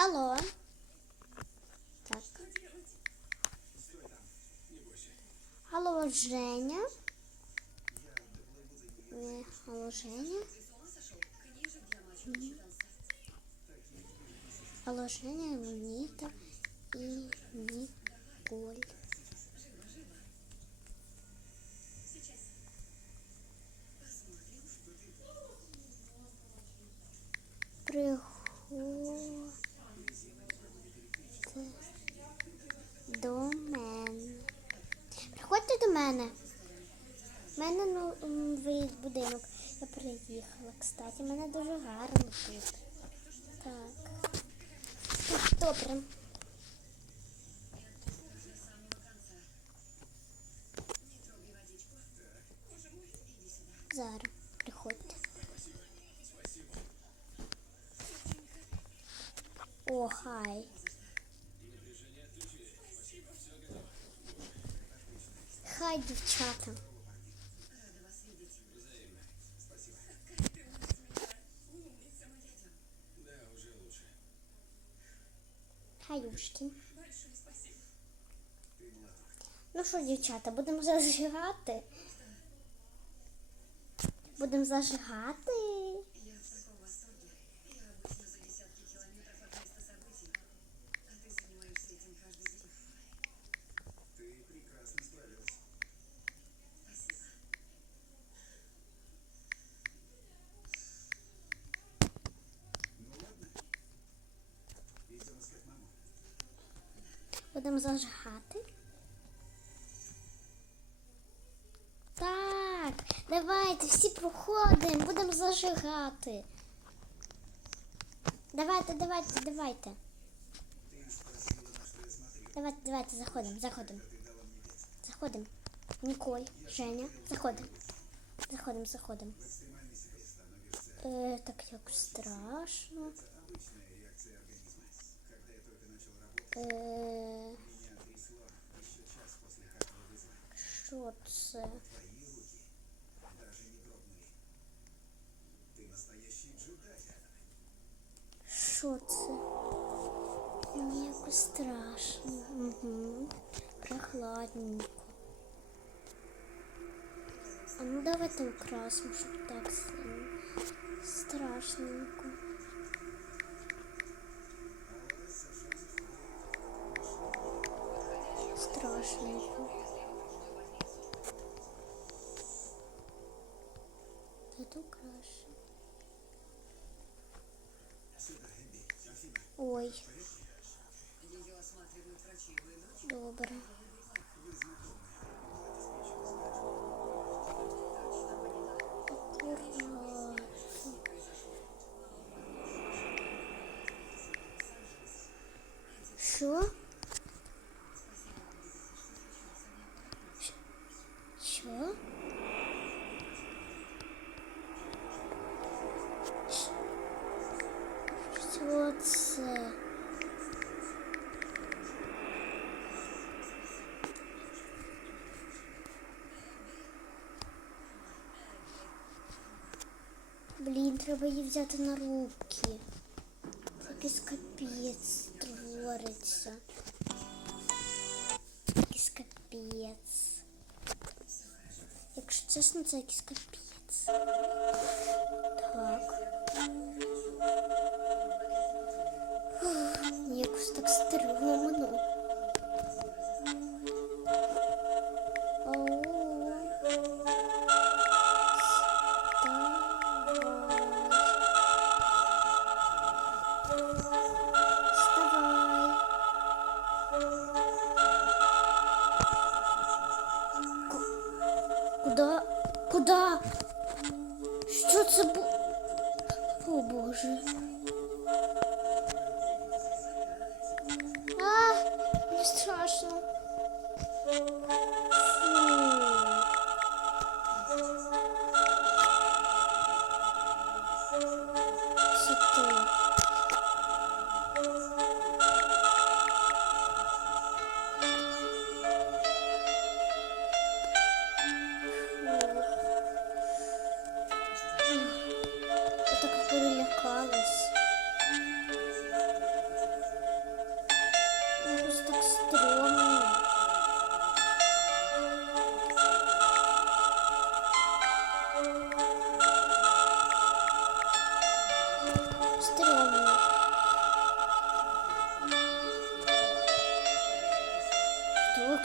Алло. Так. Алло, Женя. Е, Алло, Женя. Алло, Женя, Нита и Ніколь. Приходьте до мене. Приходьте до мене. У мене ну, м, виїзд будинок. Я кстати. Мене дуже гарно тут. Так. Так, добре. Зараз приходьте. О, хай. Хай, дівчата. Хаюшки. Ну що, дівчата, будемо зажигати? Будемо зажигати. Будемо зажигати. Так, давайте всі проходимо, будемо зажигати. Давайте, давайте, давайте. Давайте, давайте, заходимо, заходимо. Заходимо. Ніколь, Женя, заходимо. Заходимо, заходимо. Е, так як страшно. Е, Що це? Що це? Мені якось страшно. Угу. Прохладненько. А ну давайте украсимо, щоб так сильно. Страшненько. Страшненько. Тут краще. Ой. Добре. Що це? Блін, треба її взяти на руки. Це Якийсь капець твориться. Якийсь капець. Якщо чесно, це якийсь капець. Так. якось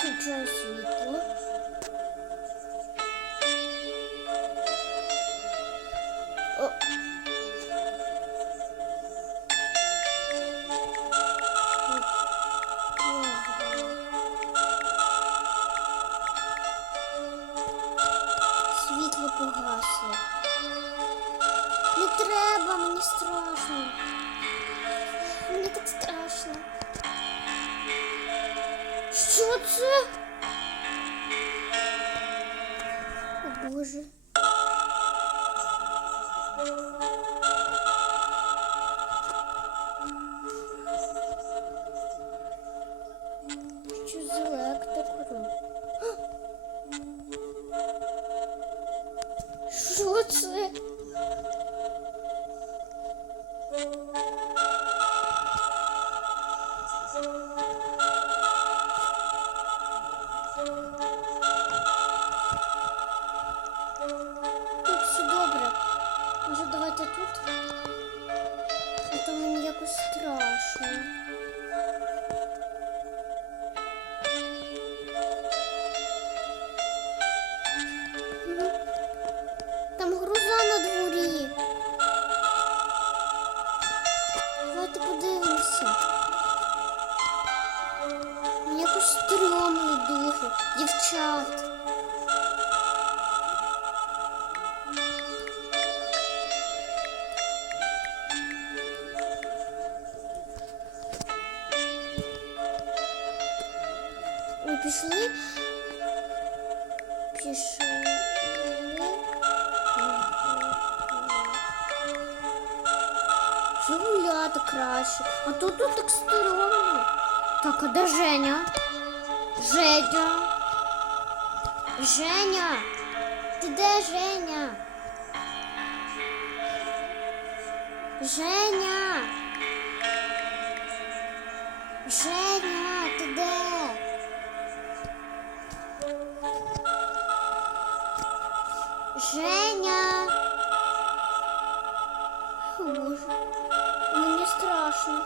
Хто виключає світло? О. Світло погасло. Не треба, мені страшно. Мені так страшно. Що це? О Боже. Пішли. Пішли. Гуляти краще. А тут тут так стрьомно. Так, а де Женя? Женя. Женя. Ти де Женя? Женя. Женя, ти де? Женя. О, Боже, мені страшно.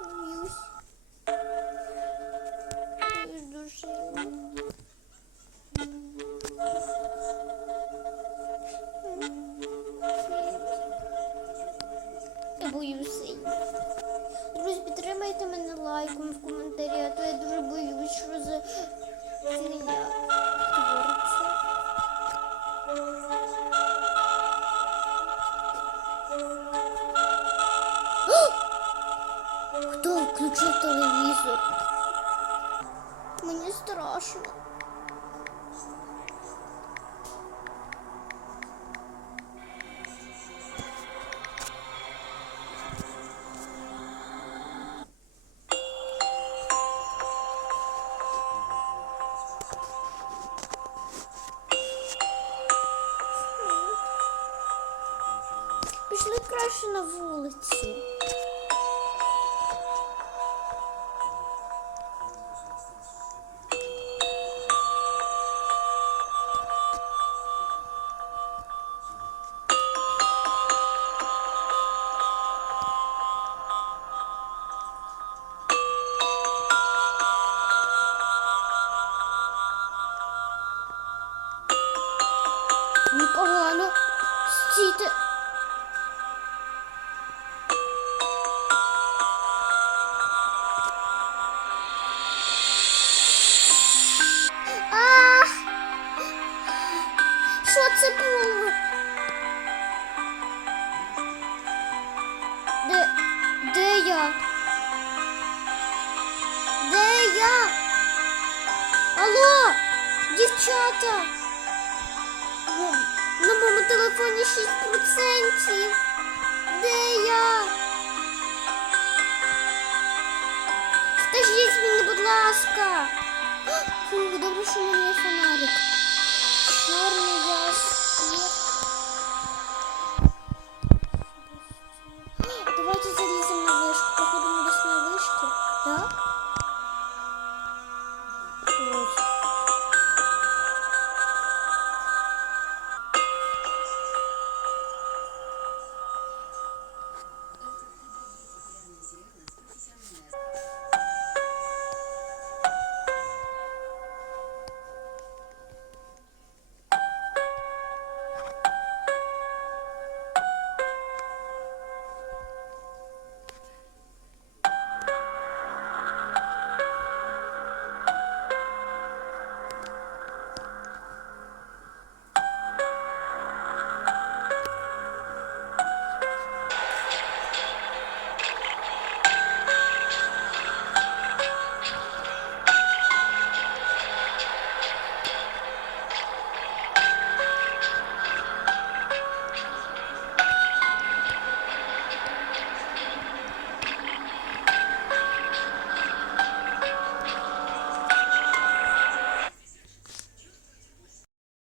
Боюсь. Боюсь дуже. Друзі, підтримайте мене лайком в коментарі, а то я дуже боюсь, що за фігня твориться. Хто включив телевізор? Мені страшно. Пішли краще на вулиці. Непогано. Стійте. Що це було? Де, де я? Де я? Алло, дівчата! На моєму телефоні 6%. Де я? Скажіть мені, будь ласка. Фу, добре, що в мене є фонарик. sormayacağız.